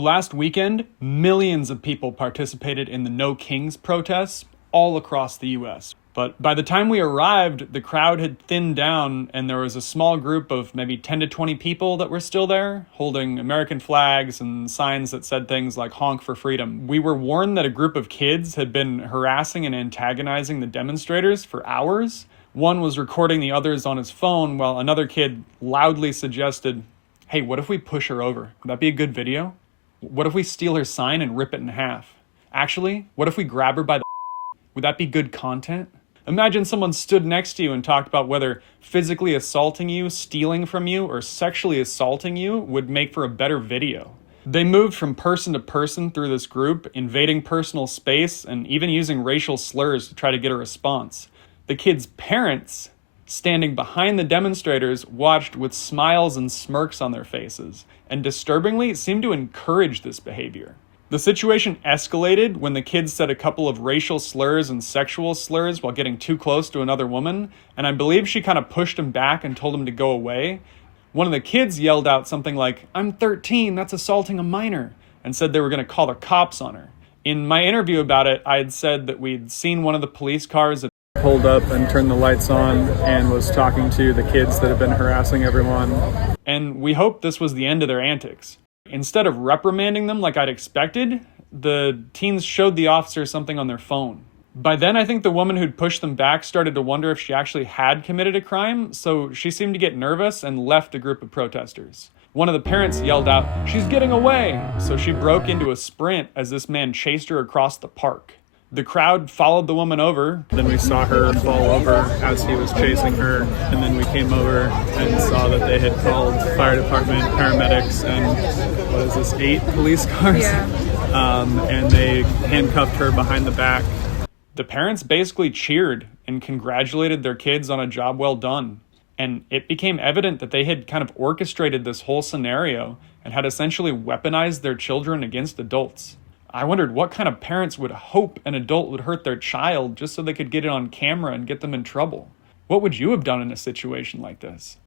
Last weekend, millions of people participated in the No Kings protests all across the US. But by the time we arrived, the crowd had thinned down and there was a small group of maybe 10 to 20 people that were still there, holding American flags and signs that said things like "honk for freedom." We were warned that a group of kids had been harassing and antagonizing the demonstrators for hours. One was recording the others on his phone while another kid loudly suggested, "Hey, what if we push her over? Would that be a good video? What if we steal her sign and rip it in half? Actually, what if we grab her by the would that be good content?" Imagine someone stood next to you and talked about whether physically assaulting you, stealing from you, or sexually assaulting you would make for a better video. They moved from person to person through this group, invading personal space and even using racial slurs to try to get a response. The kids' parents, standing behind the demonstrators, watched with smiles and smirks on their faces, and disturbingly seemed to encourage this behavior. The situation escalated when the kids said a couple of racial slurs and sexual slurs while getting too close to another woman, and I believe she kind of pushed him back and told him to go away. One of the kids yelled out something like, "I'm 13, that's assaulting a minor," and said they were going to call the cops on her. In my interview about it, I had said that we'd seen one of the police cars that pulled up and turned the lights on and was talking to the kids that have been harassing everyone. And we hoped this was the end of their antics. Instead of reprimanding them like I'd expected, the teens showed the officer something on their phone. By then, I think the woman who'd pushed them back started to wonder if she actually had committed a crime, so she seemed to get nervous and left the group of protesters. One of the parents yelled out, "She's getting away!" So she broke into a sprint as this man chased her across the park. The crowd followed the woman over. Then we saw her fall over as he was chasing her. And then we came over and saw that they had called fire department, paramedics, and what is this, 8 police cars? Yeah. And they handcuffed her behind the back. The parents basically cheered and congratulated their kids on a job well done. And it became evident that they had kind of orchestrated this whole scenario and had essentially weaponized their children against adults. I wondered what kind of parents would hope an adult would hurt their child just so they could get it on camera and get them in trouble. What would you have done in a situation like this?